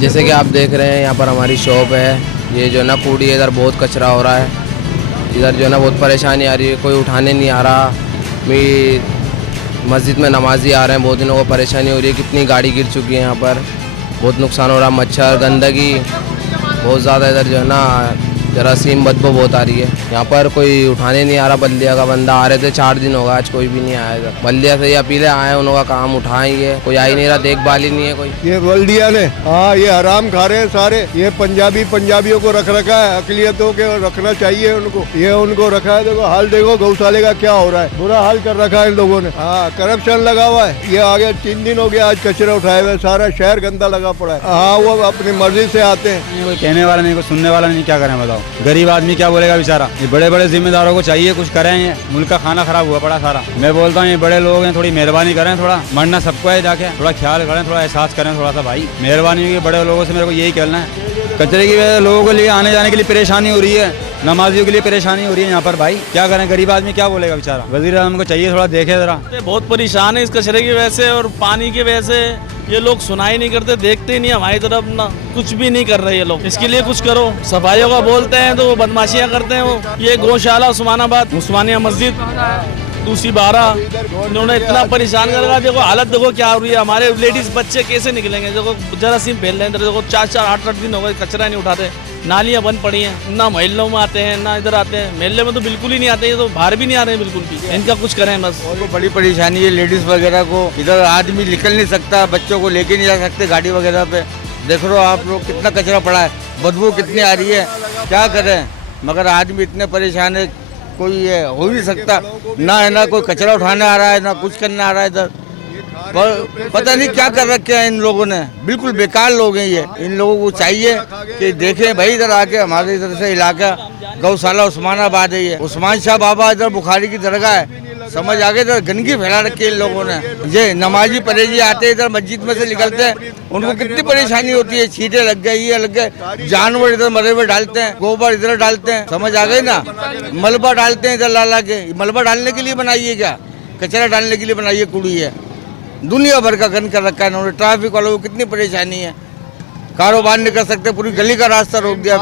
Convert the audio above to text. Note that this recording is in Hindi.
जैसे कि आप देख रहे हैं यहाँ पर हमारी शॉप है, ये जो ना कूड़ी है, इधर बहुत कचरा हो रहा है। इधर जो ना बहुत परेशानी आ रही है, कोई उठाने नहीं आ रहा। मस्जिद में नमाजी आ रहे हैं, बहुत दिनों को परेशानी हो रही है। कितनी गाड़ी गिर चुकी है यहाँ पर, बहुत नुकसान हो रहा है। मच्छर गंदगी बहुत ज़्यादा, इधर जो है ना जरासीम बदबू बहुत आ रही है। यहाँ पर कोई उठाने नहीं आ रहा। बल्दिया का बंदा आ रहे थे, 4 दिन होगा, आज कोई भी नहीं आया इधर। बल्दिया से ये अपीलें आए, उनका काम उठाएंगे, कोई आ ही नहीं रहा, देखभाल ही नहीं है कोई। ये बल्दिया ने, हाँ, ये हराम खा रहे हैं सारे। ये पंजाबियों को रख रखा है, अकलियतों के रखना चाहिए उनको। ये उनको रखा है। देखो हाल, देखो गौशाले का क्या हो रहा है, बुरा हाल कर रखा है इन लोगों ने। हाँ, करप्शन लगा हुआ है। ये आगे 3 दिन हो गया आज कचरा उठाए हुए, सारा शहर गंदा लगा पड़ा है। हाँ, वो अपनी मर्जी से आते हैं। कोई कहने वाला नहीं, कोई सुनने वाला नहीं, क्या करें बताओ। गरीब आदमी क्या बोलेगा बेचारा। ये बड़े बड़े जिम्मेदारों को चाहिए कुछ करें। ये मुल्क का खाना खराब हुआ पड़ा सारा। मैं बोलता हूँ ये बड़े लोग हैं, थोड़ी मेहरबानी करें, थोड़ा मरना सबको है, जाके थोड़ा ख्याल करें, थोड़ा एहसास करें थोड़ा सा भाई। मेहरबानी होगी बड़े लोगों से, मेरे को यही कहना है। कचरे की वजह से लोगों के लिए आने जाने के लिए परेशानी हो रही है, नमाजियों के लिए परेशानी हो रही है यहाँ पर भाई। क्या करें, गरीब आदमी क्या बोलेगा बेचारा। वजीर आज़म को चाहिए थोड़ा देखे जरा। बहुत परेशान है इस कचरे की वजह से और पानी की वजह से। ये लोग सुनाई नहीं करते, देखते ही नहीं हमारी तरफ ना, कुछ भी नहीं कर रहे ये लोग। इसके लिए कुछ करो। सफाइयों का बोलते हैं तो वो बदमाशियां करते हैं। वो ये गौशाला उस्मानाबाद, उस्मानिया मस्जिद, दूसरी 12, इन्होंने इतना परेशान कर रखा। देखो हालत देखो क्या हो रही है। हमारे लेडीज बच्चे कैसे निकलेंगे। देखो जरासीम फैल रहे हैं। देखो 4-4, 8-8 दिन हो गए कचरा नहीं उठाते। नालियां बंद पड़ी हैं, ना मोहल्लों में आते हैं ना इधर आते हैं। मोहल्ले में तो बिल्कुल ही नहीं आते, ये तो बाहर भी नहीं आ रहे हैं बिल्कुल भी। इनका कुछ करें बस। और बड़ी परेशानी है लेडीज वगैरह को। इधर आदमी निकल नहीं सकता, बच्चों को लेके नहीं जा सकते गाड़ी वगैरह पे। देख रहे हो आप लोग कितना कचरा पड़ा है, बदबू कितनी आ रही है। क्या करें, मगर आदमी इतने परेशान है, कोई ये हो नहीं सकता। ना है ना कोई कचरा उठाने आ रहा है, ना कुछ करने आ रहा है इधर। पता नहीं क्या कर रखे हैं इन लोगों ने, बिल्कुल बेकार लोग हैं ये। इन लोगों को चाहिए कि देखें भाई, इधर आके हमारे इधर से इलाका गौशाला उस्मानाबाद है। ये उस्मान शाह बाबा इधर बुखारी की दरगाह है, समझ आ गए। इधर गंदगी फैला रखी है इन लोगों ने। ये नमाजी परहेजी आते हैं इधर, मस्जिद में से निकलते हैं, उनको कितनी परेशानी होती है। छींटे लग गए, ये लग गए, जानवर इधर मरे हुए डालते हैं, गोबर इधर डालते हैं, समझ आ गई ना। मलबा डालते हैं इधर ला के। मलबा डालने के लिए बनाई है क्या, कचरा डालने के लिए बनाई है कूड़ी है। दुनिया भर का गंद कर रखा है इन्होंने। ट्रैफिक वालों को कितनी परेशानी है, कारोबार नहीं कर सकते, पूरी गली का रास्ता रोक दिया।